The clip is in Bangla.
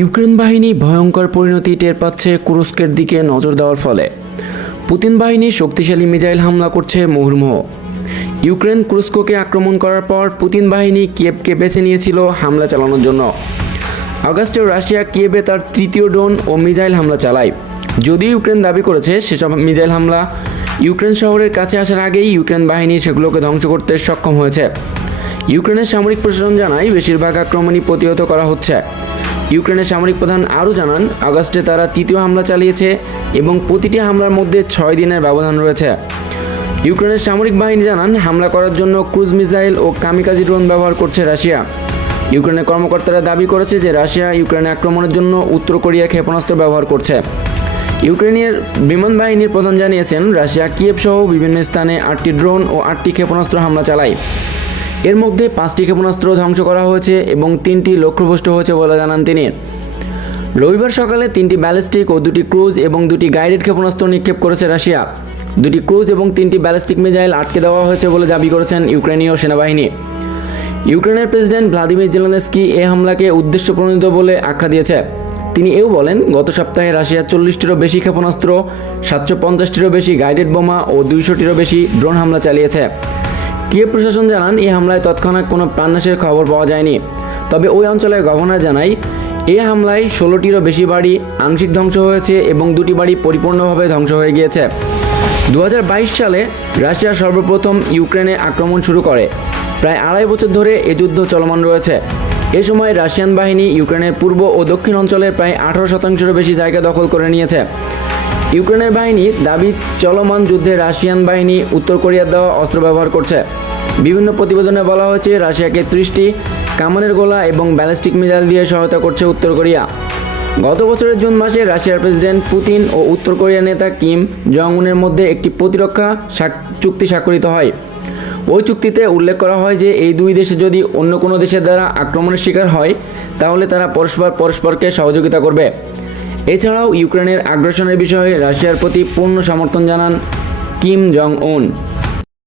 ইউক্রেন বাহিনী ভয়ঙ্কর পরিণতি টের পাচ্ছে কুরস্কের দিকে নজর দেওয়ার ফলে। পুতিন বাহিনী শক্তিশালী মিসাইল হামলা করছে মুহুর্মুহু। ইউক্রেন কুরস্ককে আক্রমণ করার পর পুতিন বাহিনী কিয়েভকে বেছে নিয়েছিল হামলা চালানোর জন্য। আগস্টে রাশিয়া কিয়েভে তার তৃতীয় ড্রোন ও মিসাইল হামলা চালায়। যদিও ইউক্রেন দাবি করেছে সেসব মিসাইল হামলা ইউক্রেন শহরের কাছে আসার আগেই ইউক্রেন বাহিনী সেগুলোকে ধ্বংস করতে সক্ষম হয়েছে। ইউক্রেনের সামরিক প্রশাসন জানায় বেশিরভাগ আক্রমণই প্রতিহত করা হচ্ছে। ইউক্রেনের সামরিক প্রধান আরও জানান, আগস্টে তারা তৃতীয় হামলা চালিয়েছে এবং প্রতিটি হামলার মধ্যে 6 দিনের ব্যবধান রয়েছে। ইউক্রেনের সামরিক বাহিনী জানান, হামলা করার জন্য ক্রুজ মিসাইল ও কামিকাজি ড্রোন ব্যবহার করছে রাশিয়া। ইউক্রেনের কর্মকর্তারা দাবি করেছে যে রাশিয়া ইউক্রেনে আক্রমণের জন্য উত্তর কোরিয়া ক্ষেপণাস্ত্র ব্যবহার করছে। ইউক্রেনের বিমান বাহিনীর প্রধান জানিয়েছেন, রাশিয়া কিয়েভ সহ বিভিন্ন স্থানে 8টি ড্রোন ও 8টি ক্ষেপণাস্ত্র হামলা চালায়। এর মধ্যে 5টি ক্ষেপণাস্ত্র ধ্বংস করা হয়েছে এবং 3টি লক্ষ্যভ্রষ্ট হয়েছে বলে জানান তিনি। রবিবার সকালে 3টি ব্যালিস্টিক ও 2টি ক্রুজ এবং 2টি গাইডেড ক্ষেপণাস্ত্র নিক্ষেপ করেছে রাশিয়া। 2টি ক্রুজ এবং 3টি ব্যালিস্টিক মিসাইল আটকে দেওয়া হয়েছে বলে দাবি করেছেন ইউক্রেনীয় সেনাবাহিনী। ইউক্রেনের প্রেসিডেন্ট ভ্লাদিমির জেলেনস্কি এই হামলাকে উদ্দেশ্যপ্রণোদিত বলে আখ্যা দিয়েছে। তিনি এও বলেন, গত সপ্তাহে রাশিয়া 40টিরও বেশি ক্ষেপণাস্ত্র, 750টিরও বেশি গাইডেড বোমা ও 200টিরও বেশি ড্রোন হামলা চালিয়েছে। কিয়েভ প্রশাসন জানান, এই হামলায় তৎক্ষণাৎ কোনো প্রাণনাশের খবর পাওয়া যায়নি। তবে ওই অঞ্চলের গভর্নর জানায়, এই হামলায় 16টিরও বেশি বাড়ি আংশিক ধ্বংস হয়েছে এবং 2টি বাড়ি পরিপূর্ণভাবে ধ্বংস হয়ে গিয়েছে। 2022 সালে রাশিয়া সর্বপ্রথম ইউক্রেনে আক্রমণ শুরু করে। প্রায় 2.5 বছর ধরে এ যুদ্ধ চলমান রয়েছে। এ সময় রাশিয়ান বাহিনী ইউক্রেনের পূর্ব ও দক্ষিণ অঞ্চলের প্রায় 18%-এরও বেশি জায়গা দখল করে নিয়েছে। ইউক্রেনের বাহিনী দাবি, চলমান যুদ্ধে রাশিয়ান বাহিনী উত্তর কোরিয়ার দেওয়া অস্ত্র ব্যবহার করছে। বিভিন্ন প্রতিবেদনে বলা হয়েছে, রাশিয়াকে 30টি কামানের গোলা এবং ব্যালিস্টিক মিসাইল দিয়ে সহায়তা করছে উত্তর কোরিয়া। গত বছরের জুন মাসে রাশিয়ার প্রেসিডেন্ট পুতিন ও উত্তর কোরিয়ার নেতা কিম জং উনের মধ্যে একটি প্রতিরক্ষা চুক্তি স্বাক্ষরিত হয়। ওই চুক্তিতে উল্লেখ করা হয় যে এই দুই দেশে যদি অন্য কোনো দেশের দ্বারা আক্রমণের শিকার হয় তাহলে তারা পরস্পরকে সহযোগিতা করবে। এছাড়াও ইউক্রেনের আগ্রাসনের বিষয়ে রাশিয়ার প্রতি পূর্ণ সমর্থন জানান কিম জং উন।